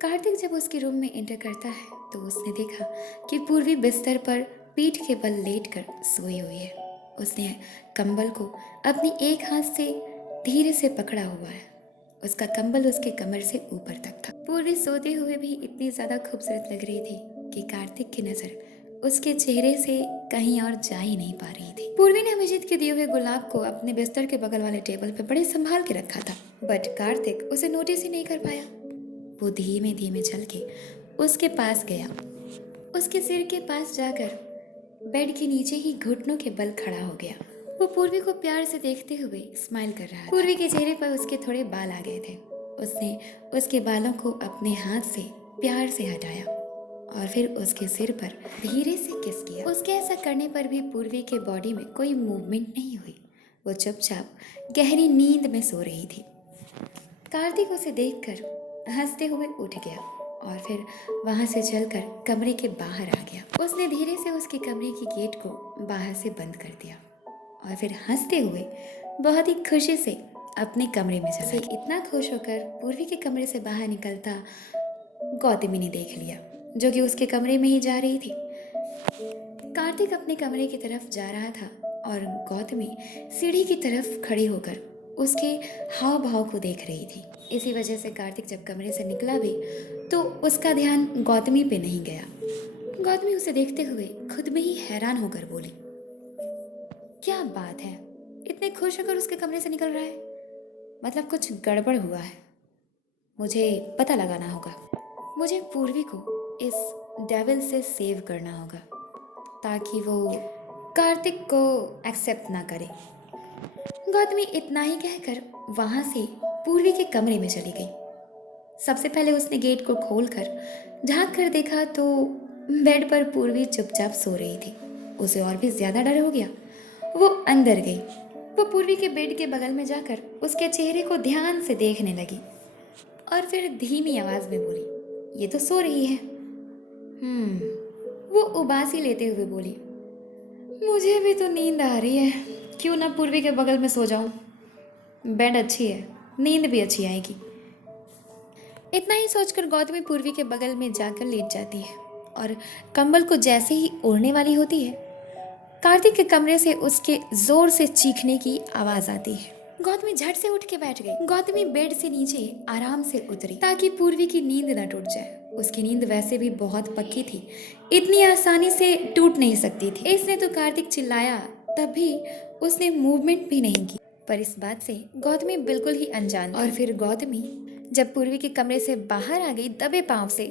कार्तिक जब उसके रूम में एंटर करता है तो उसने देखा कि पूर्वी बिस्तर पर पीठ के बल लेटकर सोई हुई है। उसने कंबल को अपनी एक हाथ से धीरे से पकड़ा हुआ है। उसका कंबल उसके कमर से ऊपर तक था। पूर्वी सोते हुए भी इतनी ज्यादा खूबसूरत लग रही थी कि कार्तिक की नजर उसके चेहरे से कहीं और जा ही नहीं पा रही थी। पूर्वी ने अभिजीत के दिए हुए गुलाब को अपने बिस्तर के बगल वाले टेबल पर बड़े संभाल के रखा था, बट कार्तिक उसे नोटिस ही नहीं कर पाया। वो धीमे धीमे चल के उसके पास गया। उसके सिर के पास जाकर बेड के नीचे ही घुटनों के बल खड़ा हो गया। वो पूर्वी को प्यार से देखते हुए स्माइल कर रहा था। पूर्वी के चेहरे पर उसके थोड़े बाल आ गए थे। उसने उसके बालों को अपने हाथ से प्यार से हटाया और फिर उसके सिर पर धीरे से किस किया। उसके ऐसा करने पर भी पूर्वी के बॉडी में कोई मूवमेंट नहीं हुई। वो चुपचाप गहरी नींद में सो रही थी। कार्तिक उसे देखकर हंसते हुए उठ गया और फिर वहां से चलकर कमरे के बाहर आ गया। उसने धीरे से उसके कमरे की गेट को बाहर से बंद कर दिया और फिर हंसते हुए बहुत ही खुशी से अपने कमरे में चला गया। इतना खुश होकर पूर्वी के कमरे से बाहर निकलता गौतमी ने देख लिया, जो कि उसके कमरे में ही जा रही थी। कार्तिक अपने कमरे की तरफ जा रहा था और गौतमी सीढ़ी की तरफ खड़ी होकर उसके हाव भाव को देख रही थी। इसी वजह से कार्तिक जब कमरे से निकला भी तो उसका ध्यान गौतमी पे नहीं गया। गौतमी उसे देखते हुए खुद में ही हैरान होकर बोली, क्या बात है, इतने खुश होकर उसके कमरे से निकल रहा है? मतलब कुछ गड़बड़ हुआ है। मुझे पता लगाना होगा। मुझे पूर्वी को इस डेविल से सेव करना होगा ताकि वो कार्तिक को एक्सेप्ट ना करे। गौतमी इतना ही कहकर वहां से पूर्वी के कमरे में चली गई। सबसे पहले उसने गेट को खोलकर झांक कर देखा तो बेड पर पूर्वी चुपचाप सो रही थी। उसे और भी ज्यादा डर हो गया। वो अंदर गई। वो पूर्वी के बेड के बगल में जाकर उसके चेहरे को ध्यान से देखने लगी और फिर धीमी आवाज में बोली, ये तो सो रही है। वो उबासी लेते हुए बोली, मुझे भी तो नींद आ रही है, क्यों ना पूर्वी के बगल में सो जाऊं। बेड अच्छी है, नींद भी अच्छी आएगी। इतना ही सोचकर गौतमी पूर्वी के बगल में जाकर लेट जाती है और कंबल को जैसे ही ओढ़ने वाली होती है, कार्तिक के कमरे से उसके जोर से चीखने की आवाज आती है। गौतमी झट से उठ के बैठ गई। गौतमी बेड से नीचे आराम से उतरी ताकि पूर्वी की नींद न टूट जाए। उसकी नींद वैसे भी बहुत पक्की थी, इतनी आसानी से टूट नहीं सकती थी। इसने तो कार्तिक चिल्लाया तब भी उसने मूवमेंट भी नहीं की, पर इस बात से गौतमी बिल्कुल ही अनजान थी। और फिर गौतमी जब पूर्वी के कमरे से बाहर आ गई दबे पांव से,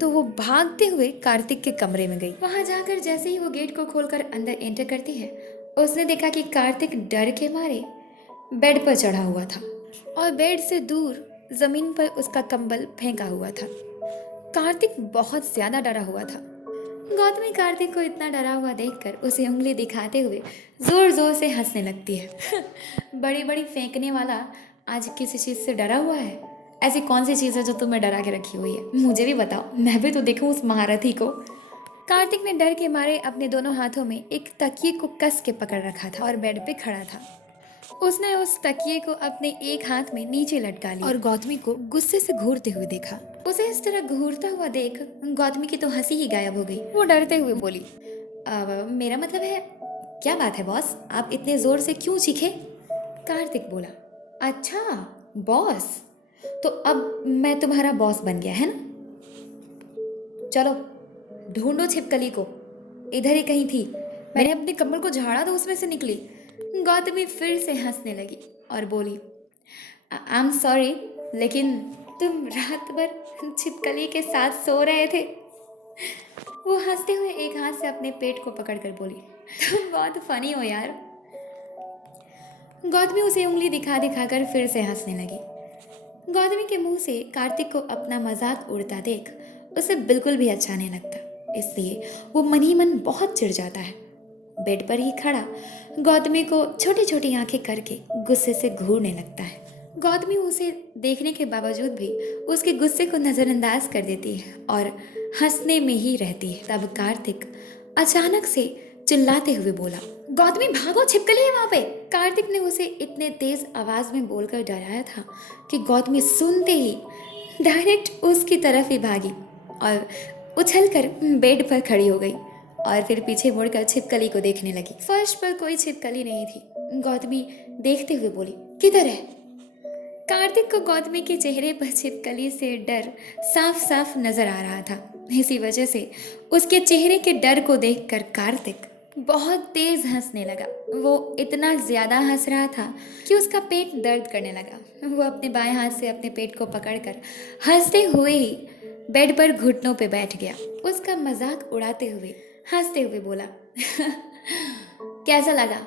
तो वो भागते हुए कार्तिक के कमरे में गई। वहां जाकर जैसे ही वो गेट को खोलकर अंदर एंटर करती है, उसने देखा कि कार्तिक डर के मारे बेड पर चढ़ा हुआ था और बेड से दूर जमीन पर उसका कंबल फेंका हुआ था। कार्तिक बहुत ज्यादा डरा हुआ था। गौतमी कार्तिक को इतना डरा हुआ देखकर उसे उंगली दिखाते हुए जोर जोर से हंसने लगती है। बड़ी बड़ी फेंकने वाला आज किसी चीज से डरा हुआ है? ऐसी कौन सी चीज है जो तुम्हें डरा के रखी हुई है? मुझे भी बताओ, मैं भी तो देखूं उस महारथी को। कार्तिक ने डर के मारे अपने दोनों हाथों में एक तकिए को कस के पकड़ रखा था और बेड पे खड़ा था। उसने उस तकिए को अपने एक हाथ में नीचे लटका लिया और गौतमी को गुस्से से घूरते हुए देखा। उसे इस तरह घूरता हुआ देख गौतमी की तो हंसी ही गायब हो गई। वो डरते हुए बोली, मेरा मतलब है, क्या बात है बॉस, आप इतने जोर से क्यों चीखे? कार्तिक बोला, अच्छा बॉस, तो अब मैं तुम्हारा बॉस बन गया है ना? चलो ढूंढो छिपकली को, इधर ही कहीं थी। मैंने अपने कमल को झाड़ा तो उसमें से निकली। गौतमी फिर से हंसने लगी और बोली, आई एम सॉरी, लेकिन तुम रात भर छिपकली के साथ सो रहे थे। वो हंसते हुए एक हाथ से अपने पेट को पकड़कर बोली, तुम बहुत फनी हो यार। गौतमी उसे उंगली दिखा दिखाकर फिर से हंसने लगी। गौतमी के मुंह से कार्तिक को अपना मजाक उड़ता देख उसे बिल्कुल भी अच्छा नहीं लगता, इसलिए वो मन ही मन बहुत चिढ़ जाता है। बेड पर ही खड़ा गौतमी को छोटी छोटी आंखें करके गुस्से से घूरने लगता है। गौतमी उसे देखने के बावजूद भी उसके गुस्से को नजरअंदाज कर देती है और हंसने में ही रहती है। तब कार्तिक अचानक से चिल्लाते हुए बोला, गौतमी भागो, छिपकली है वहां पे। कार्तिक ने उसे इतने तेज आवाज में बोलकर डराया था कि गौतमी सुनते ही डायरेक्ट उसकी तरफ ही भागी और उछलकर बेड पर खड़ी हो गई और फिर पीछे मुड़कर छिपकली को देखने लगी। फर्श पर कोई छिपकली नहीं थी। गौतमी देखते हुए बोली, किधर है? कार्तिक को गौतमी के चेहरे पर छिपकली से डर साफ साफ नजर आ रहा था। इसी वजह से उसके चेहरे के डर को देखकर कार्तिक बहुत तेज हंसने लगा। वो इतना ज्यादा हंस रहा था कि उसका पेट दर्द करने लगा। वो अपने बाएं हाथ से अपने पेट को पकड़कर हंसते हुए ही बेड पर घुटनों पे बैठ गया। उसका मजाक उड़ाते हुए हंसते हुए बोला, कैसा लगा?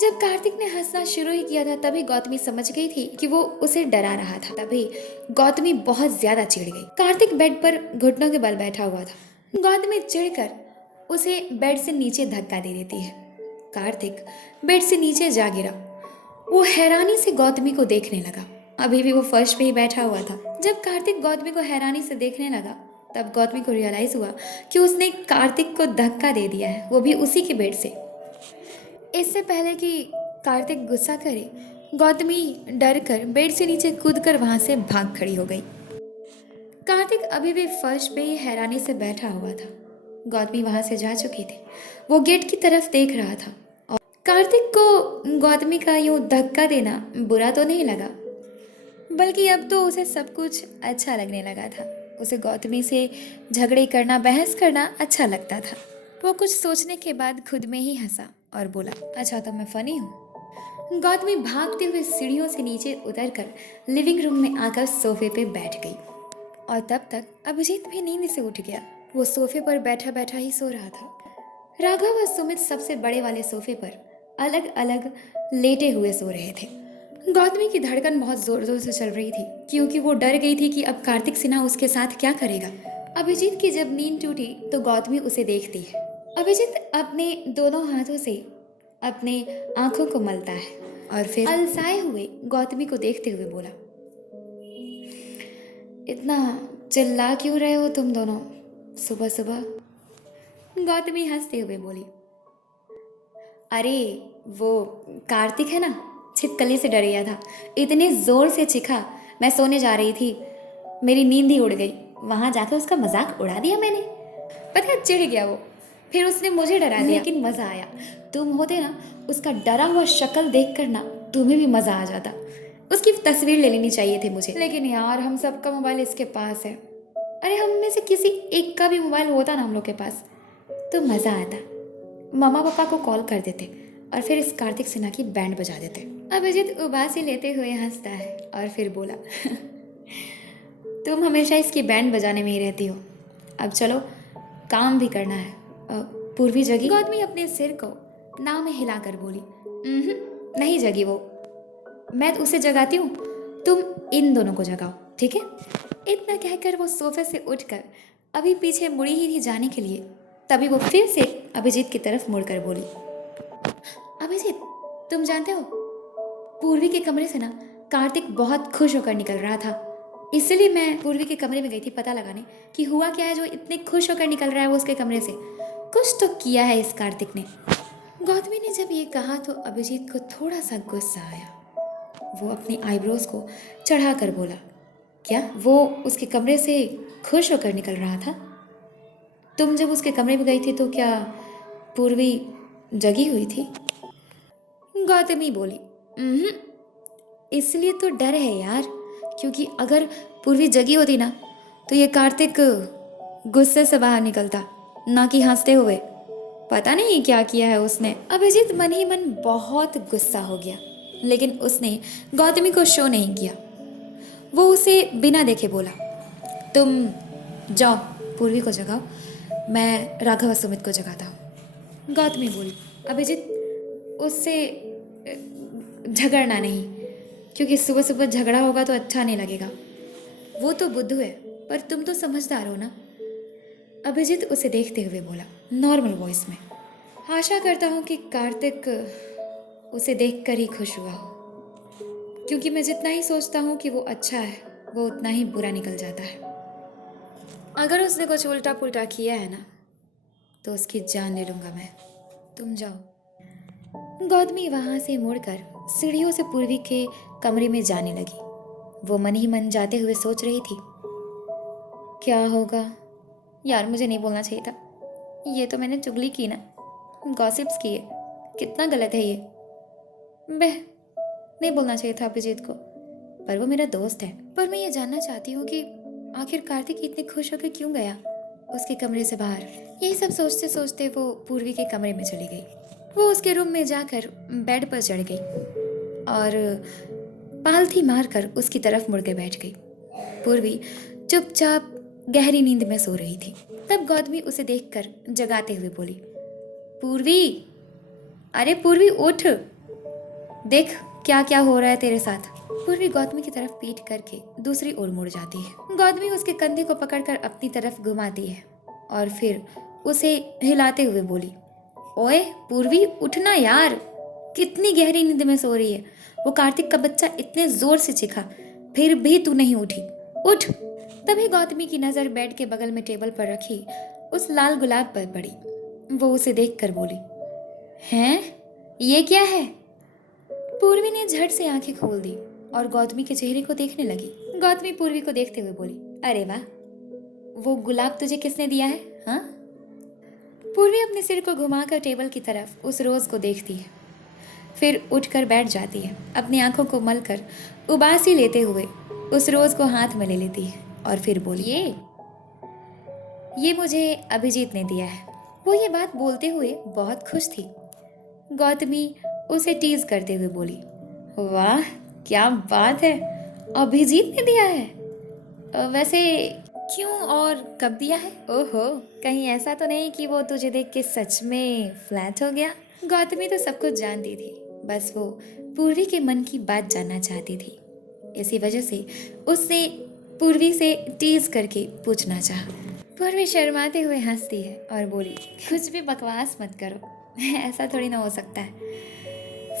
जब कार्तिक ने हंसना शुरू ही किया था तभी गौतमी समझ गई थी कि वो उसे डरा रहा था। तभी गौतमी बहुत ज्यादा चिढ़ गई। कार्तिक बेड पर घुटनों के बल बैठा हुआ था। गौतमी चिढ़कर उसे बेड से नीचे धक्का दे देती है। कार्तिक बेड से नीचे जा गिरा। वो हैरानी से गौतमी को देखने लगा। अभी भी वो फर्श पे ही बैठा हुआ था। जब कार्तिक गौतमी को हैरानी से देखने लगा तब गौतमी को रियलाइज हुआ कि उसने कार्तिक को धक्का दे दिया है, वो भी उसी के बेड से। इससे पहले कि कार्तिक गुस्सा करे, गौतमी डर कर बेड से नीचे कूदकर वहां से भाग खड़ी हो गई। कार्तिक अभी भी फर्श पे ही हैरानी से बैठा हुआ था। गौतमी वहां से जा चुकी थी। वो गेट की तरफ देख रहा था और कार्तिक को गौतमी का यूं धक्का देना बुरा तो नहीं लगा, बल्कि अब तो उसे सब कुछ अच्छा लगने लगा था। उसे गौतमी से झगड़े करना, बहस करना अच्छा लगता था। वो कुछ सोचने के बाद खुद में ही हंसा और बोला, अच्छा तो मैं फनी हूँ। गौतमी भागते हुए सीढ़ियों से नीचे उतरकर लिविंग रूम में आकर सोफे पे बैठ गई और तब तक अभिजीत भी नींद से उठ गया। वो सोफे पर बैठा बैठा ही सो रहा था। राघव और सुमित सबसे बड़े वाले सोफे पर अलग अलग लेटे हुए सो रहे थे। गौतमी की धड़कन बहुत जोर जोर से चल रही थी क्योंकि वो डर गई थी कि अब कार्तिक सिन्हा उसके साथ क्या करेगा। अभिजीत की जब नींद टूटी तो गौतमी उसे देखती है। अभिजीत अपने दोनों हाथों से अपने आंखों को मलता है और फिर अलसाए हुए गौतमी को देखते हुए बोला, इतना चिल्ला क्यों रहे हो तुम दोनों सुबह सुबह? गौतमी हंसते हुए बोली, अरे वो कार्तिक है ना, छिपकली से डर गया था, इतने जोर से चीखा, मैं सोने जा रही थी, मेरी नींद ही उड़ गई। वहां जाकर उसका मजाक उड़ा दिया मैंने। पता है, चिढ़ गया वो, फिर उसने मुझे डरा दिया, लेकिन मजा आया। तुम होते ना, उसका डरा हुआ शक्ल देख कर ना तुम्हें भी मजा आ जाता। उसकी तस्वीर ले लेनी चाहिए थी मुझे। लेकिन यार, हम सबका मोबाइल इसके पास है। अरे हम में से किसी एक का भी मोबाइल होता ना हम लोग के पास तो मजा आता। मामा पापा को कॉल कर देते और फिर इस कार्तिक सिन्हा की बैंड बजा देते। अभिजीत उबासी लेते हुए हंसता है और फिर बोला, तुम हमेशा इसकी बैंड बजाने में ही रहती हो। अब चलो, काम भी करना है। पूर्वी जगी? गौतमी अपने सिर को ना में हिलाकर बोली, नहीं जगी वो, मैं उसे जगाती हूँ, तुम इन दोनों को जगाओ, ठीक है? इतना कहकर वो सोफे से उठकर अभी पीछे मुड़ी ही थी जाने के लिए, तभी वो फिर से अभिजीत की तरफ मुड़कर बोली, अभिजीत, तुम जानते हो, पूर्वी के कमरे से ना कार्तिक बहुत खुश होकर निकल रहा था, इसलिए मैं पूर्वी के कमरे में गई थी पता लगाने कि हुआ क्या है जो इतने खुश होकर निकल रहा है वो उसके कमरे से। कुछ तो किया है इस कार्तिक ने। गौतमी ने जब ये कहा तो अभिजीत को थोड़ा सा गुस्सा आया। वो अपनी आईब्रोज को चढ़ा कर बोला, क्या वो उसके कमरे से खुश होकर निकल रहा था? तुम जब उसके कमरे में गई थी तो क्या पूर्वी जगी हुई थी? गौतमी बोली, इसलिए तो डर है यार, क्योंकि अगर पूर्वी जगी होती ना तो ये कार्तिक गुस्से से बाहर निकलता, ना कि हंसते हुए। पता नहीं क्या किया है उसने। अभिजीत मन ही मन बहुत गुस्सा हो गया, लेकिन उसने गौतमी को शो नहीं किया। वो उसे बिना देखे बोला, तुम जाओ पूर्वी को जगाओ, मैं राघव सुमित को जगाता हूँ। गौतमी बोली, अभिजीत उससे झगड़ना नहीं, क्योंकि सुबह सुबह झगड़ा होगा तो अच्छा नहीं लगेगा। वो तो बुद्धू है, पर तुम तो समझदार हो ना। अभिजीत उसे देखते हुए बोला नॉर्मल वॉइस में, आशा करता हूँ कि कार्तिक उसे देखकर ही खुश हुआ हो, क्योंकि मैं जितना ही सोचता हूँ कि वो अच्छा है वो उतना ही बुरा निकल जाता है। अगर उसने कुछ उल्टा पुल्टा किया है ना तो उसकी जान ले लूँगा मैं। तुम जाओ। गौतमी वहाँ से मुड़कर सीढ़ियों से पूर्वी के कमरे में जाने लगी। वो मन ही मन जाते हुए सोच रही थी, क्या होगा? यार मुझे नहीं बोलना चाहिए था, ये तो मैंने चुगली की ना, गॉसिप्स किए, कितना गलत है ये। बह, नहीं बोलना चाहिए था अभिजीत को, पर वो मेरा दोस्त है। पर मैं ये जानना चाहती हूँ कि आखिर कार्तिक इतने खुश होकर क्यों गया उसके कमरे से बाहर। यही सब सोचते सोचते वो पूर्वी के कमरे में चली गई। वो उसके रूम में जाकर बेड पर चढ़ गई और पालथी मारकर उसकी तरफ मुड़ के बैठ गई। पूर्वी चुपचाप गहरी नींद में सो रही थी। तब गौतमी उसे देखकर जगाते हुए बोली, पूर्वी, अरे पूर्वी उठ, देख क्या क्या हो रहा है तेरे साथ। पूर्वी गौतमी की तरफ पीठ करके दूसरी ओर मुड़ जाती है। गौतमी उसके कंधे को पकड़कर अपनी तरफ घुमाती है और फिर उसे हिलाते हुए बोली, ओए पूर्वी उठना यार, कितनी गहरी नींद में सो रही है। वो कार्तिक का बच्चा इतने जोर से चीखा, फिर भी तू नहीं उठी, उठ। तभी गौतमी की नजर बेड के बगल में टेबल पर रखी उस लाल गुलाब पर पड़ी। वो उसे देखकर बोली, हैं, ये क्या है? पूर्वी ने झट से आंखें खोल दी और गौतमी के चेहरे को देखने लगी। गौतमी पूर्वी को देखते हुए बोली, अरे वाह, वो गुलाब तुझे किसने दिया है? हाँ? पूर्वी अपने सिर को घुमाकर टेबल की तरफ उस रोज को देखती है, फिर उठकर बैठ जाती है। अपनी आंखों को मलकर उबासी लेते हुए उस रोज को हाथ में ले लेती है और फिर बोली, ये मुझे अभिजीत ने दिया है। वो ये बात बोलते हुए बहुत खुश थी। गौतमी उसे टीज करते हुए बोली, वाह क्या बात है, अभिजीत ने दिया है? वैसे क्यों और कब दिया है? ओहो, कहीं ऐसा तो नहीं कि वो तुझे देख के सच में फ्लैट हो गया? गौतमी तो सब कुछ जानती थी, बस वो पूर्वी के मन की बात जानना चाहती थी। इसी वजह से उसने पूर्वी से टीज करके पूछना चाहा। पूर्वी शर्माते हुए हंसती है और बोली, कुछ भी बकवास मत करो, ऐसा थोड़ी ना हो सकता है।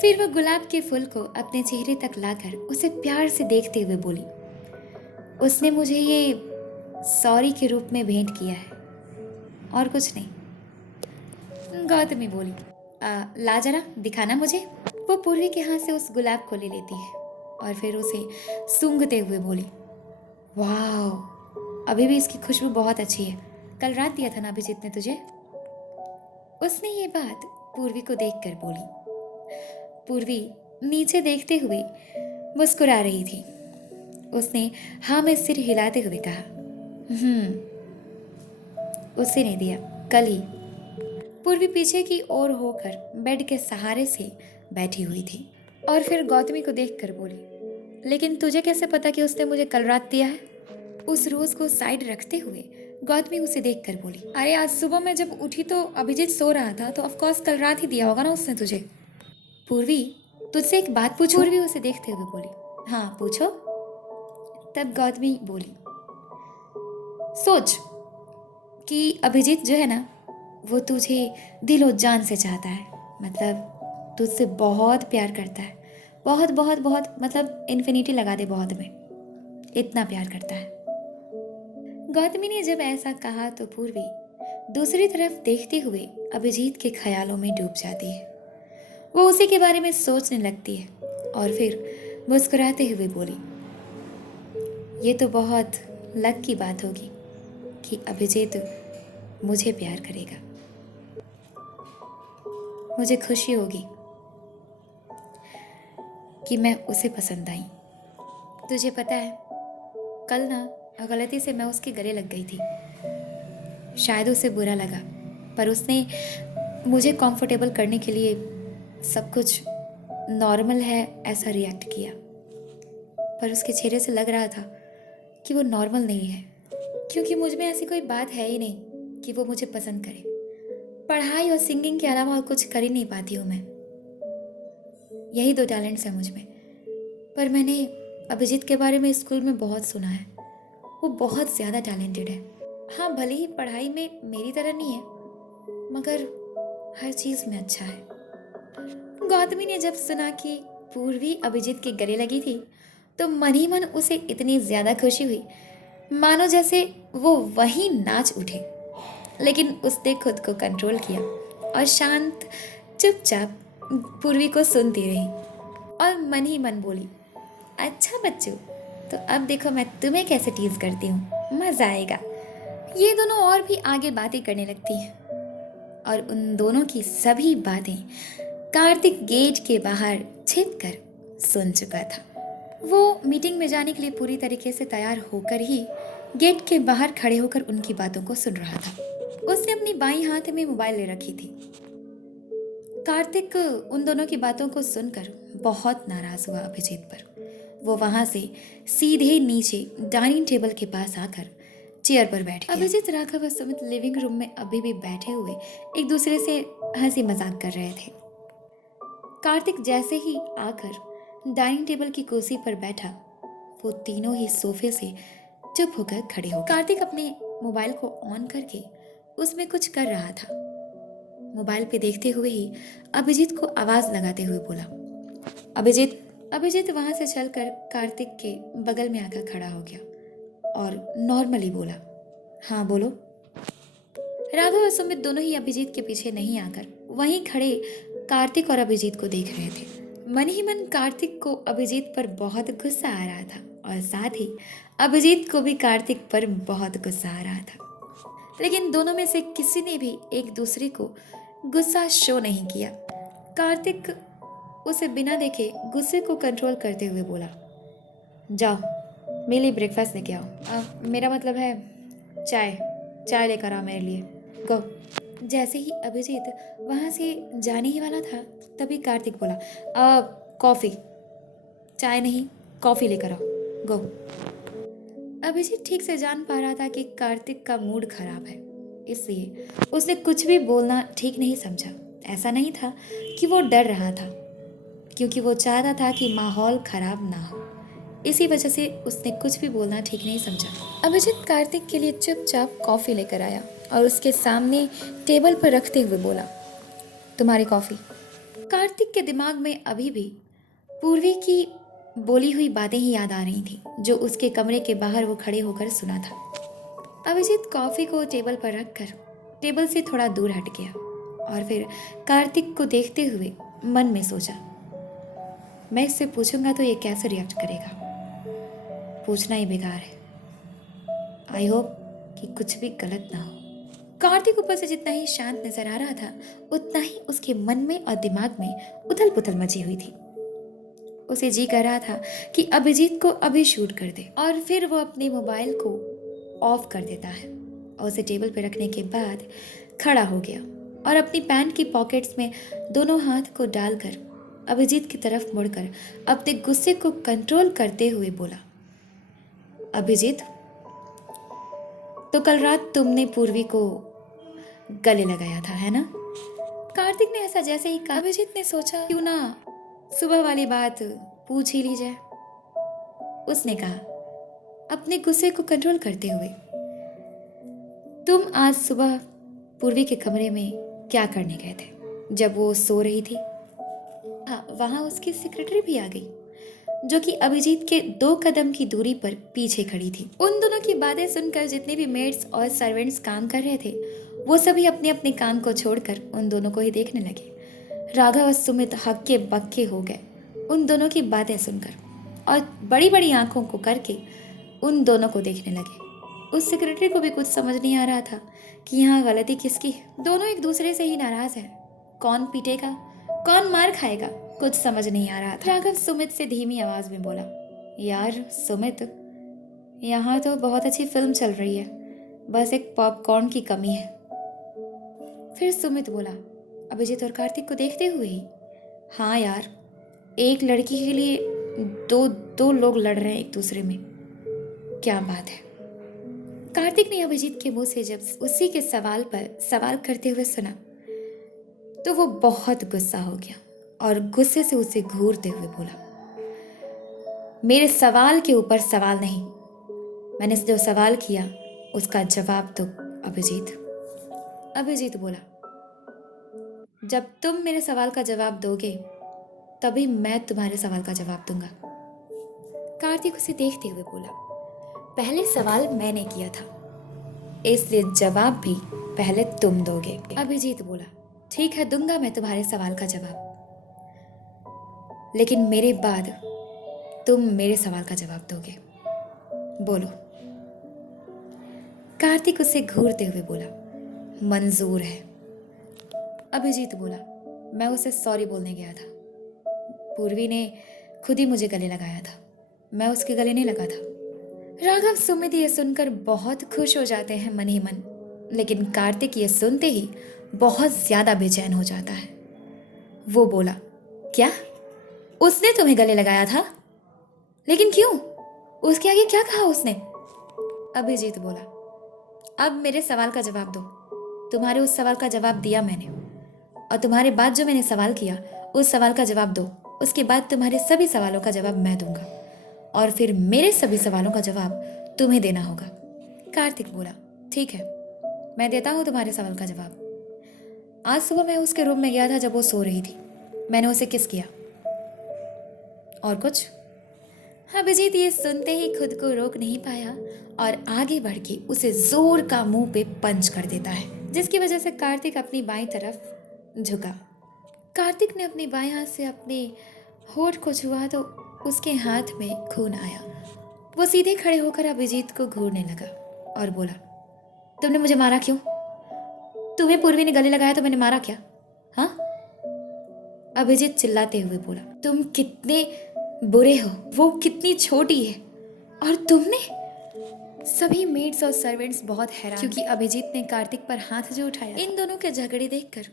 फिर वो गुलाब के फूल को अपने चेहरे तक लाकर उसे प्यार से देखते हुए बोली, उसने मुझे ये सॉरी के रूप में भेंट किया है, और कुछ नहीं। गौतमी बोली, ला जरा दिखाना मुझे। वो पूर्वी के हाथ से उस गुलाब को ले लेती है और फिर उसे सूंघते हुए बोली, वाह, अभी भी इसकी खुशबू बहुत अच्छी है, कल रात दिया था ना अभिजीत ने तुझे? उसने ये बात पूर्वी को देखकर बोली। पूर्वी नीचे देखते हुए मुस्कुरा रही थी। उसने हाँ में सिर हिलाते हुए कहा, उससे नहीं दिया, कल ही। पूर्वी पीछे की ओर होकर बेड के सहारे से बैठी हुई थी और फिर गौतमी को देखकर बोली, लेकिन तुझे कैसे पता कि उसने मुझे कल रात दिया है? उस रोज को साइड रखते हुए गौतमी उसे देखकर बोली, अरे आज सुबह मैं जब उठी तो अभिजीत सो रहा था, तो ऑफकोर्स कल रात ही दिया होगा ना उसने तुझे। पूर्वी, तुझसे एक बात पूछूं? पूर्वी उसे देखते हुए बोली, हाँ पूछो। तब गौतमी बोली, सोच कि अभिजीत जो है ना, वो तुझे दिलो जान से चाहता है, मतलब तुझसे बहुत प्यार करता है, बहुत बहुत बहुत, मतलब इन्फिनिटी लगा दे बहुत में, इतना प्यार करता है। गौतमी ने जब ऐसा कहा तो पूर्वी दूसरी तरफ देखते हुए अभिजीत के ख्यालों में डूब जाती है। वो उसी के बारे में सोचने लगती है और फिर मुस्कुराते हुए बोली, ये तो बहुत लक की बात होगी कि अभिजीत मुझे प्यार करेगा। मुझे खुशी होगी कि मैं उसे पसंद आई। तुझे पता है, कल ना गलती से मैं उसके गले लग गई थी। शायद उसे बुरा लगा, पर उसने मुझे कंफर्टेबल करने के लिए सब कुछ नॉर्मल है ऐसा रिएक्ट किया, पर उसके चेहरे से लग रहा था कि वो नॉर्मल नहीं है, क्योंकि मुझ में ऐसी कोई बात है ही नहीं कि वो मुझे पसंद करे। पढ़ाई और सिंगिंग के अलावा और कुछ कर ही नहीं पाती हूँ मैं, यही 2 टैलेंट्स हैं मुझ में। पर मैंने अभिजीत के बारे में स्कूल में बहुत सुना है, वो बहुत ज़्यादा टैलेंटेड है। हाँ, भले ही पढ़ाई में मेरी तरह नहीं है, मगर हर चीज़ में अच्छा है। गौतमी ने जब सुना कि पूर्वी अभिजीत के गले लगी थी तो मन ही मन उसे इतनी ज़्यादा खुशी हुई मानो जैसे वो वहीं नाच उठे। लेकिन उसने खुद को कंट्रोल किया और शांत चुपचाप पूर्वी को सुनती रही और मन ही मन बोली, अच्छा बच्चों, तो अब देखो मैं तुम्हें कैसे टीज करती हूँ, मजा आएगा। ये दोनों और भी आगे बातें करने लगती हैं और उन दोनों की सभी बातें कार्तिक गेट के बाहर छिप कर सुन चुका था। वो मीटिंग में जाने के लिए पूरी तरीके से तैयार होकर ही गेट के बाहर खड़े होकर उनकी बातों को सुन रहा था। उसने अपनी बाईं हाथ में मोबाइल ले रखी थी। कार्तिक उन दोनों की बातों को सुनकर बहुत नाराज हुआ अभिजीत पर। वो वहां से सीधे नीचे डाइनिंग टेबल के पास आकर चेयर पर बैठ गया। अभिजीत, राघव और सुमित लिविंग रूम में अभी भी बैठे हुए एक दूसरे से हंसी मजाक कर रहे थे। कार्तिक जैसे ही आकर डाइनिंग टेबल की कुर्सी पर बैठा, वो तीनों ही सोफे से चुप होकर खड़े हो गए। कार्तिक अपने मोबाइल को ऑन करके उसमें कुछ कर रहा था। मोबाइल पे देखते हुए ही अभिजीत को आवाज लगाते हुए बोला, अभिजीत। अभिजीत वहां से चलकर कार्तिक के बगल में आकर खड़ा हो गया और नॉर्मली बोला, हाँ बोलो। राघव और सुमित दोनों ही अभिजीत के पीछे नहीं आकर वहीं खड़े कार्तिक और अभिजीत को देख रहे थे। मन ही मन कार्तिक को अभिजीत पर बहुत गुस्सा आ रहा था और साथ ही अभिजीत को भी कार्तिक पर बहुत गुस्सा आ रहा था, लेकिन दोनों में से किसी ने भी एक दूसरे को गुस्सा शो नहीं किया। कार्तिक उसे बिना देखे गुस्से को कंट्रोल करते हुए बोला, जाओ मेरे लिए ब्रेकफास्ट लेके आओ। मेरा मतलब है चाय लेकर आओ मेरे लिए, गो। जैसे ही अभिजीत वहां से जाने ही वाला था, तभी कार्तिक बोला, कॉफ़ी। चाय नहीं, कॉफ़ी लेकर आओ, गो। अभिजीत ठीक से जान पा रहा था कि कार्तिक का मूड खराब है, इसलिए उसने कुछ भी बोलना ठीक नहीं समझा। ऐसा नहीं था कि वो डर रहा था, क्योंकि वो चाहता था कि माहौल खराब ना हो। इसी वजह से उसने कुछ भी बोलना ठीक नहीं समझा। अभिजीत कार्तिक के लिए चुपचाप कॉफ़ी लेकर आया और उसके सामने टेबल पर रखते हुए बोला, तुम्हारी कॉफ़ी। कार्तिक के दिमाग में अभी भी पूर्वी की बोली हुई बातें ही याद आ रही थी, जो उसके कमरे के बाहर वो खड़े होकर सुना था। अभिजीत कॉफ़ी को टेबल पर रखकर टेबल से थोड़ा दूर हट गया और फिर कार्तिक को देखते हुए मन में सोचा, मैं इससे पूछूंगा तो ये कैसे रिएक्ट करेगा। पूछना ही बेकार है। आई होप कि कुछ भी गलत ना हो। कार्तिक ऊपर से जितना ही शांत नजर आ रहा था, उतना ही उसके मन में और दिमाग में उथल पुथल मची हुई थी। उसे जी कर रहा था कि अभिजीत को अभी शूट कर दे और फिर वो अपने मोबाइल को ऑफ कर देता है और उसे टेबल पर रखने के बाद खड़ा हो गया और अपनी पैंट की पॉकेट्स में दोनों हाथ को डालकर अभिजीत की तरफ मुड़कर अपने गुस्से को कंट्रोल करते हुए बोला, अभिजीत, तो कल रात तुमने पूर्वी को गले लगाया था, है ना? कार्तिक ने ऐसा जैसे ही कहा, अभिजीत ने सोचा क्यों ना सुबह वाली बात पूछ ही ली जाए। उसने कहा अपने गुस्से को कंट्रोल करते हुए, तुम आज सुबह पूर्वी के कमरे में क्या करने गए थे जब वो सो रही थी? हाँ, वहां उसकी सेक्रेटरी भी आ गई, जो कि अभिजीत के 2 कदम की दूरी पर पीछे खड़ी थी। उन दोनों की बातें सुनकर जितने भी मेड्स और सर्वेंट्स काम कर रहे थे, वो सभी अपने अपने काम को छोड़कर उन दोनों को ही देखने लगे। राघव और सुमित हक्के बक्के हो गए उन दोनों की बातें सुनकर और बड़ी बड़ी आंखों को करके उन दोनों को देखने लगे। उस सेक्रेटरी को भी कुछ समझ नहीं आ रहा था कि यहाँ गलती किसकी है। दोनों एक दूसरे से ही नाराज हैं। कौन पीटेगा, कौन मार खाएगा, कुछ समझ नहीं आ रहा था। राघव सुमित से धीमी आवाज में बोला, यार सुमित, यहाँ तो बहुत अच्छी फिल्म चल रही है, बस एक पॉपकॉर्न की कमी है। फिर सुमित बोला, अभिजीत और कार्तिक को देखते हुए ही, हाँ यार, एक लड़की के लिए दो लोग लड़ रहे हैं एक दूसरे में, क्या बात है। कार्तिक ने अभिजीत के मुंह से जब उसी के सवाल पर सवाल करते हुए सुना, तो वो बहुत गुस्सा हो गया और गुस्से से उसे घूरते हुए बोला, मेरे सवाल के ऊपर सवाल नहीं, मैंने जो सवाल किया उसका जवाब दो अभिजीत। अभिजीत बोला, जब तुम मेरे सवाल का जवाब दोगे तभी मैं तुम्हारे सवाल का जवाब दूंगा। कार्तिक उसे देखते हुए बोला, पहले सवाल मैंने किया था, इसलिए जवाब भी पहले तुम दोगे। अभिजीत बोला, ठीक है, दूंगा मैं तुम्हारे सवाल का जवाब, लेकिन मेरे बाद तुम मेरे सवाल का जवाब दोगे। बोलो। कार्तिक उसे घूरते हुए बोला। मंजूर है। अभिजीत बोला। मैं उसे सॉरी बोलने गया था। पूर्वी ने खुद ही मुझे गले लगाया था, मैं उसके गले नहीं लगा था। राघव सुमित ये सुनकर बहुत खुश हो जाते हैं मन ही मन, लेकिन कार्तिक ये सुनते ही बहुत ज्यादा बेचैन हो जाता है। वो बोला, क्या उसने तुम्हें गले लगाया था? लेकिन क्यों? उसके आगे क्या कहा उसने? अभिजीत बोला, अब मेरे सवाल का जवाब दो। तुम्हारे उस सवाल का जवाब दिया मैंने, और तुम्हारे बाद जो मैंने सवाल किया उस सवाल का जवाब दो। उसके बाद तुम्हारे सभी सवालों का जवाब मैं दूंगा, और फिर मेरे सभी सवालों का जवाब तुम्हें देना होगा। कार्तिक बोला, ठीक है, मैं देता हूँ तुम्हारे सवाल का जवाब। आज सुबह मैं उसके रूम में गया था जब वो सो रही थी। मैंने उसे किस किया। और कुछ? अभिजीत ये सुनते ही खुद को रोक नहीं पाया और आगे बढ़ के उसे जोर का मुंह पे पंच कर देता है, जिसकी वजह से कार्तिक अपनी बाईं तरफ झुका। कार्तिक ने अपनी बाएं हाथ से अपने होठ को छुआ तो उसके हाथ में खून आया। वो सीधे खड़े होकर अभिजीत को घूरने लगा और बोला, तुमने मुझे मारा क्यों? तुम्हें पूर्वी ने गले लगाया तो मैंने मारा क्या? हाँ? अभिजीत चिल्लाते हुए बोला, तुम कितने बुरे हो, वो कितनी छोटी है, और तुमने? सभी मेड्स और सर्वेंट्स बहुत हैरान, क्योंकि अभिजीत ने कार्तिक पर हाथ जो उठाया। इन दोनों के झगड़े देखकर,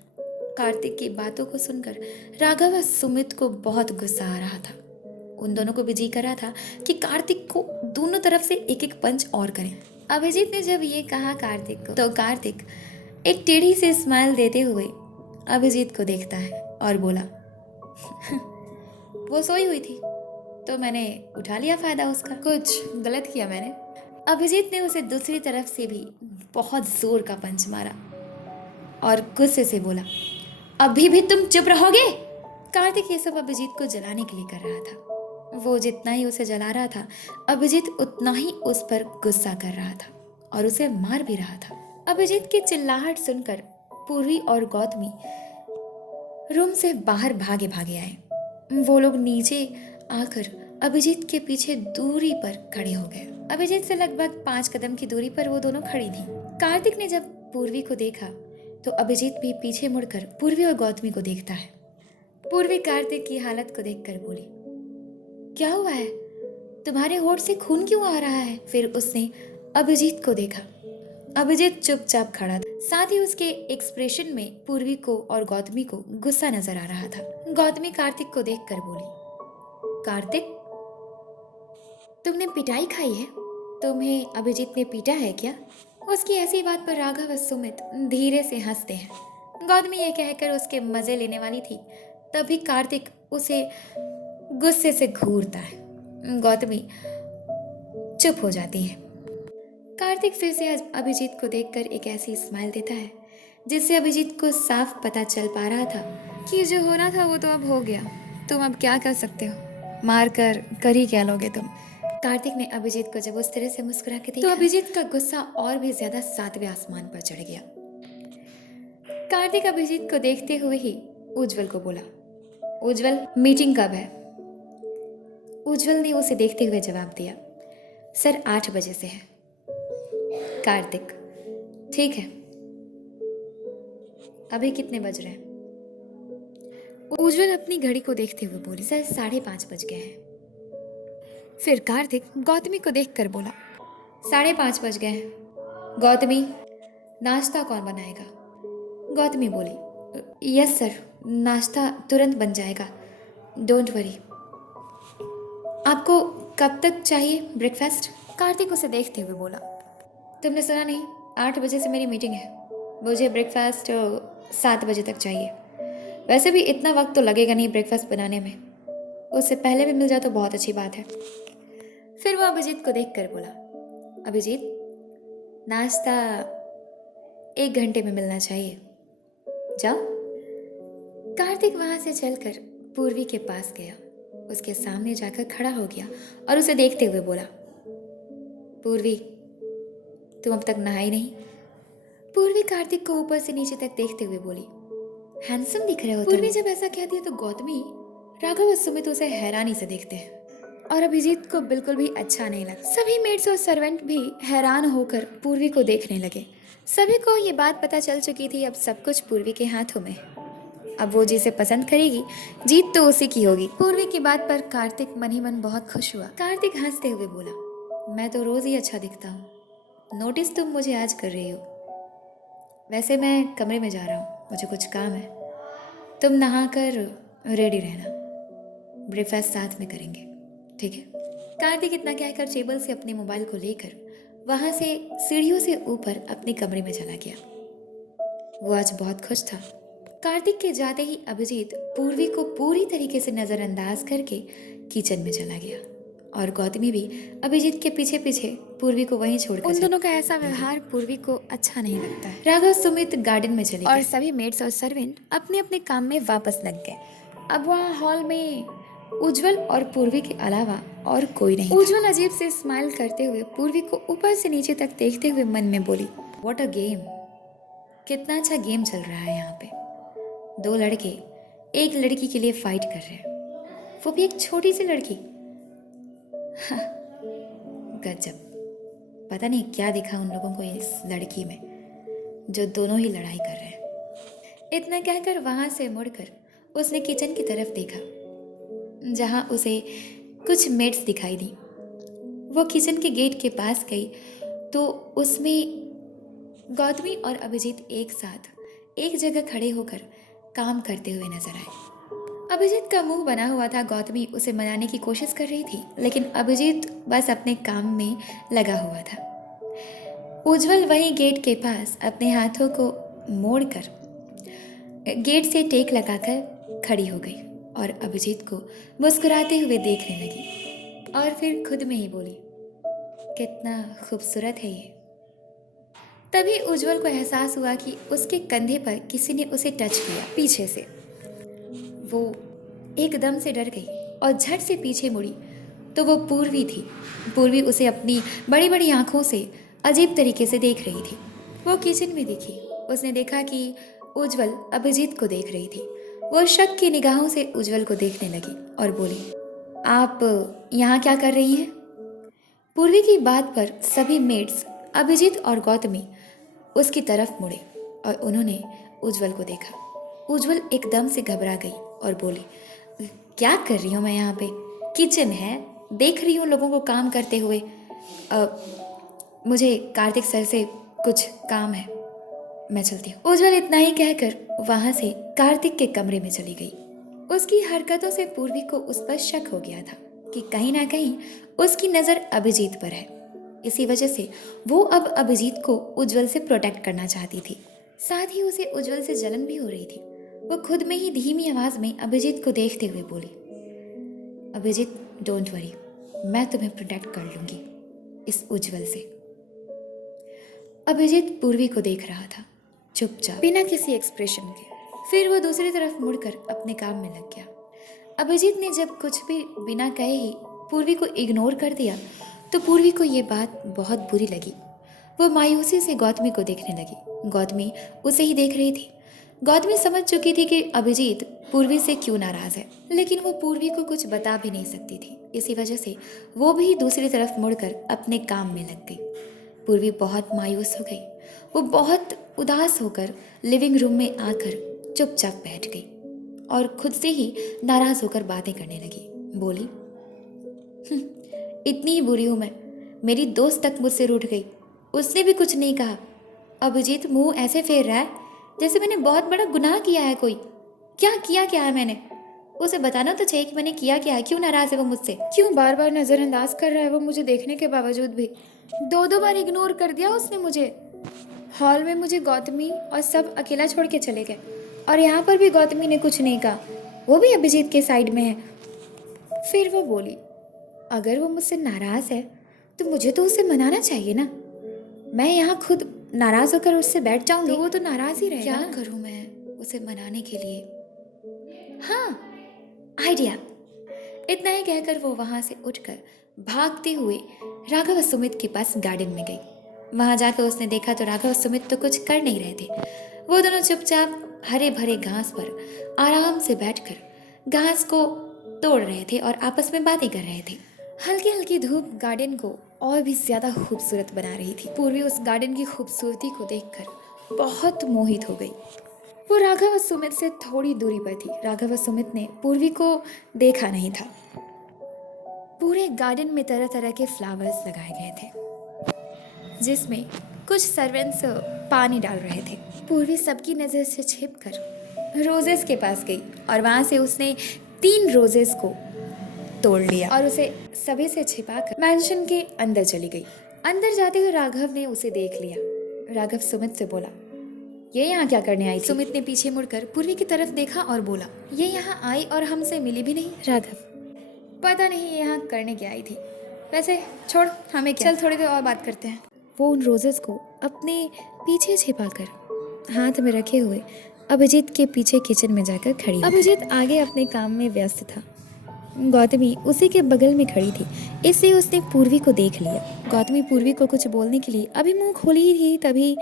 कार्तिक की बातों को सुनकर राघव और सुमित को बहुत गुस्सा आ रहा था। उन दोनों को भी जी कर रहा था कि कार्तिक को दोनों तरफ से एक एक पंच और करें। अभिजीत ने जब ये कहा कार्तिक को, तो कार्तिक एक टेढ़ी से स्माइल देते हुए अभिजीत को देखता है और बोला, वो सोई हुई थी तो मैंने उठा लिया फायदा उसका। कुछ गलत किया मैंने? अभिजीत ने उसे दूसरी तरफ से भी बहुत जोर का पंच मारा और गुस्से से बोला, अभी भी तुम चुप रहोगे? कार्तिक ये सब अभिजीत को जलाने के लिए कर रहा था। वो जितना ही उसे जला रहा था, अभिजीत उतना ही उस पर गुस्सा कर रहा था और उसे मार भी रहा था। अभिजीत की चिल्लाहट सुनकर पूर्वी और गौतमी रूम से बाहर भागे भागे आए। वो लोग नीचे आकर अभिजीत के पीछे दूरी पर खड़े हो गए। अभिजीत से लगभग 5 कदम की दूरी पर वो दोनों खड़ी थी। कार्तिक ने जब पूर्वी को देखा तो अभिजीत भी पीछे मुड़कर पूर्वी और गौतमी को देखता है। पूर्वी कार्तिक की हालत को देखकर बोली, क्या हुआ है? तुम्हारे होठ से खून क्यों आ रहा है? फिर उसने अभिजीत को देखा। अभिजीत चुपचाप खड़ा था, साथ ही उसके एक्सप्रेशन में पूर्वी को और गौतमी को गुस्सा नजर आ रहा था। गौतमी कार्तिक को देखकर बोली, कार्तिक, तुमने पिटाई खाई है? तुम्हें अभिजीत ने पीटा है क्या? उसकी ऐसी बात पर राघव और सुमित धीरे से हंसते हैं। गौतमी ये कहकर उसके मजे लेने वाली थी, तभी कार्तिक उसे गुस्से से घूरता है। गौतमी चुप हो जाती है। कार्तिक फिर से अभिजीत को देखकर एक ऐसी स्माइल देता है जिससे अभिजीत को साफ पता चल पा रहा था कि जो होना था वो तो अब हो गया। तुम अब क्या कर सकते हो? मार कर ही क्या लोगे तुम? कार्तिक ने अभिजीत को जब उस तरह से मुस्कुरा के देखा तो अभिजीत का गुस्सा और भी ज्यादा 7वें आसमान पर चढ़ गया। कार्तिक अभिजीत को देखते हुए ही उज्जवल को बोला, उज्जवल, मीटिंग कब है? उज्जवल ने उसे देखते हुए जवाब दिया, सर 8 बजे से है। कार्तिक, ठीक है। अभी कितने बज रहे हैं? उज्जवल अपनी घड़ी को देखते हुए बोली, सर 5:30 बज गए हैं। फिर कार्तिक गौतमी को देखकर बोला, 5:30 बज गए हैं। गौतमी, नाश्ता कौन बनाएगा? गौतमी बोली, यस सर, नाश्ता तुरंत बन जाएगा, डोंट वरी। आपको कब तक चाहिए ब्रेकफास्ट? कार्तिक उसे देखते हुए बोला, तुमने सुना नहीं, 8 बजे से मेरी मीटिंग है, मुझे ब्रेकफास्ट 7 बजे तक चाहिए। वैसे भी इतना वक्त तो लगेगा नहीं ब्रेकफास्ट बनाने में, उससे पहले भी मिल जाए तो बहुत अच्छी बात है। फिर वो अभिजीत को देखकर बोला, अभिजीत, नाश्ता 1 घंटे में मिलना चाहिए, जाओ। कार्तिक वहां से चलकर पूर्वी के पास गया, उसके सामने जाकर खड़ा हो गया और उसे देखते हुए बोला, पूर्वी, तुम अब तक नहाई नहीं? पूर्वी कार्तिक को ऊपर से नीचे तक देखते हुए बोली, हैंडसम दिख रहे हो। पूर्वी जब ऐसा कह दिया तो गौतमी, राघव और सुमित उसे हैरानी से देखते हैं। और अभिजीत को बिल्कुल भी अच्छा नहीं लगा। सभी मेड्स और सर्वेंट भी हैरान होकर पूर्वी को देखने लगे। सभी को ये बात पता चल चुकी थी, अब सब कुछ पूर्वी के हाथों में है। अब वो जिसे पसंद करेगी जीत तो उसी की होगी। पूर्वी की बात पर कार्तिक मन ही मन बहुत खुश हुआ। कार्तिक हंसते हुए बोला, मैं तो रोज ही अच्छा दिखता हूँ, नोटिस तुम मुझे आज कर रही हो। वैसे मैं कमरे में जा रहा हूँ, मुझे कुछ काम है। तुम नहाकर रेडी रहना, ब्रेकफास्ट साथ में करेंगे, ठीक है? कार्तिक इतना कहकर टेबल से अपने मोबाइल को लेकर वहां से सीढ़ियों से ऊपर अपने कमरे में चला गया। वो आज बहुत खुश था। कार्तिक के जाते ही अभिजीत पूर्वी को पूरी तरीके से नजरअंदाज करके किचन में चला गया और गौतमी भी अभिजीत के पीछे पीछे पूर्वी को वहीं छोड़कर उन दोनों का ऐसा व्यवहार पूर्वी को अच्छा नहीं लगता है। राघव सुमित गार्डन में चले और सभी मेड्स और सर्वेंट अपने अपने काम में वापस लग गए। अब वहाँ हॉल में उज्जवल और पूर्वी के अलावा और कोई नहीं। उज्जवल अजीब से स्माइल करते हुए पूर्वी को ऊपर से नीचे तक देखते हुए मन में बोली, व्हाट अ गेम, कितना अच्छा गेम चल रहा है यहाँ पे। दो लड़के एक लड़की के लिए फाइट कर रहे हैं, वो भी एक छोटी सी लड़की। हाँ, गजब, पता नहीं क्या दिखा उन लोगों को इस लड़की में, जो दोनों ही लड़ाई कर रहे हैं। इतना कहकर वहां से मुड़कर उसने किचन की तरफ देखा, जहां उसे कुछ मेड्स दिखाई दी। वो किचन के गेट के पास गई तो उसमें गौतमी और अभिजीत एक साथ एक जगह खड़े होकर काम करते हुए नजर आए। अभिजीत का मुंह बना हुआ था। गौतमी उसे मनाने की कोशिश कर रही थी, लेकिन अभिजीत बस अपने काम में लगा हुआ था। उज्जवल वहीं गेट के पास अपने हाथों को मोड़कर गेट से टेक लगाकर खड़ी हो गई और अभिजीत को मुस्कुराते हुए देखने लगी और फिर खुद में ही बोली, कितना खूबसूरत है ये। तभी उज्जवल को एहसास हुआ कि उसके कंधे पर किसी ने उसे टच किया पीछे से। वो एकदम से डर गई और झट से पीछे मुड़ी तो वो पूर्वी थी। पूर्वी उसे अपनी बड़ी बड़ी आंखों से अजीब तरीके से देख रही थी। वो किचन में दिखी। उसने देखा कि उज्जवल अभिजीत को देख रही थी। वो शक की निगाहों से उज्जवल को देखने लगी और बोली, आप यहाँ क्या कर रही हैं? पूर्वी की बात पर सभी मेड्स अभिजीत और गौतमी उसकी तरफ मुड़े और उन्होंने उज्जवल को देखा। उज्जवल एकदम से घबरा गई और बोली, क्या कर रही हूँ मैं यहाँ पे? किचन है, देख रही हूँ लोगों को काम करते हुए। मुझे कार्तिक सर से कुछ काम है, मैं चलती हूँ। उज्जवल इतना ही कहकर वहां से कार्तिक के कमरे में चली गई। उसकी हरकतों से पूर्वी को उस पर शक हो गया था कि कहीं ना कहीं उसकी नज़र अभिजीत पर है। इसी वजह से वो अब अभिजीत को उज्जवल से प्रोटेक्ट करना चाहती थी। साथ ही उसे उज्जवल से जलन भी हो रही थी। वो खुद में ही धीमी आवाज में अभिजीत को देखते हुए बोली, अभिजीत डोंट वरी, मैं तुम्हें प्रोटेक्ट कर लूंगी इस उज्जवल से। अभिजीत पूर्वी को देख रहा था चुपचाप, बिना किसी एक्सप्रेशन के। फिर वो दूसरी तरफ मुड़कर अपने काम में लग गया। अभिजीत ने जब कुछ भी बिना कहे ही पूर्वी को इग्नोर कर दिया तो पूर्वी को ये बात बहुत बुरी लगी। वो मायूसी से गौतमी को देखने लगी। गौतमी उसे ही देख रही थी। गौतमी समझ चुकी थी कि अभिजीत पूर्वी से क्यों नाराज है, लेकिन वो पूर्वी को कुछ बता भी नहीं सकती थी। इसी वजह से वो भी दूसरी तरफ मुड़कर अपने काम में लग गई। पूर्वी बहुत मायूस हो गई। वो बहुत उदास होकर लिविंग रूम में आकर चुपचाप बैठ गई और खुद से ही नाराज होकर बातें करने लगी। बोली, इतनी ही बुरी हूं मैं, मेरी दोस्त तक मुझसे रूठ गई, उसने भी कुछ नहीं कहा। अभिजीत मुंह ऐसे फेर रहा है जैसे मैंने बहुत बड़ा गुनाह किया है। कोई क्या है मैंने? उसे बताना तो चाहिए कि मैंने किया क्या है। क्यों नाराज है वो मुझसे? क्यों बार बार नजरअंदाज कर रहा है वो मुझे देखने के बावजूद भी? दो बार इग्नोर कर दिया उसने मुझे। हॉल में मुझे गौतमी और सब अकेला छोड़ के चले गए और यहाँ पर भी गौतमी ने कुछ नहीं कहा, वो भी अभिजीत के साइड में है। फिर वो बोली, अगर वो मुझसे नाराज है तो मुझे तो उसे मनाना चाहिए ना। मैं यहाँ खुद नाराज होकर उससे बैठ जाऊंगी तो वो तो नाराज ही रहेगा। क्या करूँ मैं उसे मनाने के लिए? हाँ, आइडिया। इतना ही कहकर वो वहां से उठकर भागते हुए राघव सुमित के पास गार्डन में गई। वहां जाकर उसने देखा तो राघव सुमित तो कुछ कर नहीं रहे थे। वो दोनों चुपचाप हरे भरे घास पर आराम से बैठकर घास को तोड़ रहे थे और आपस में बातें कर रहे थे। हल्की हल्की धूप गार्डन को और भी ज्यादा खूबसूरत बना रही थी। पूर्वी उस गार्डन की खूबसूरती को देखकर बहुत मोहित हो गई। वो राघव और सुमित से थोड़ी दूरी पर थी। राघव और सुमित ने पूर्वी को देखा नहीं था। पूरे गार्डन में तरह तरह के फ्लावर्स लगाए गए थे, जिसमें कुछ सर्वेंट्स पानी डाल रहे थे। पूर्वी सबकी नजर से छिपकर रोजेस के पास गई और वहां से उसने 3 रोजेस को तोड़ लिया और उसे सभी से छिपाकर मैंशन के अंदर चली गई। अंदर जाते हुए राघव ने उसे देख लिया। राघव सुमित से बोला, ये यहाँ क्या करने आई थी? सुमित ने पीछे मुड़कर पूर्वी की तरफ देखा और बोला, ये यहाँ आई और हमसे मिली भी नहीं। राघव, पता नहीं ये यहाँ करने क्या आई थी। वैसे छोड़, हमें क्या, चल थोड़ी देर और बात करते हैं। वो उन रोजेस को अपने पीछे छिपाकर हाथ में रखे हुए अभिजीत के पीछे किचन में जाकर खड़ी। अभिजीत आगे अपने काम में व्यस्त था। गौतमी उसी के बगल में खड़ी थी, इसलिए उसने पूर्वी को देख लिया। गौतमी पूर्वी को कुछ बोलने के लिए अभी मुंह खोली ही थी, तभी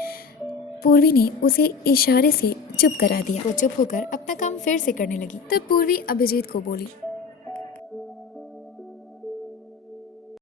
पूर्वी ने उसे इशारे से चुप करा दिया। वो चुप होकर अपना काम फिर से करने लगी। तब पूर्वी अभिजीत को बोली,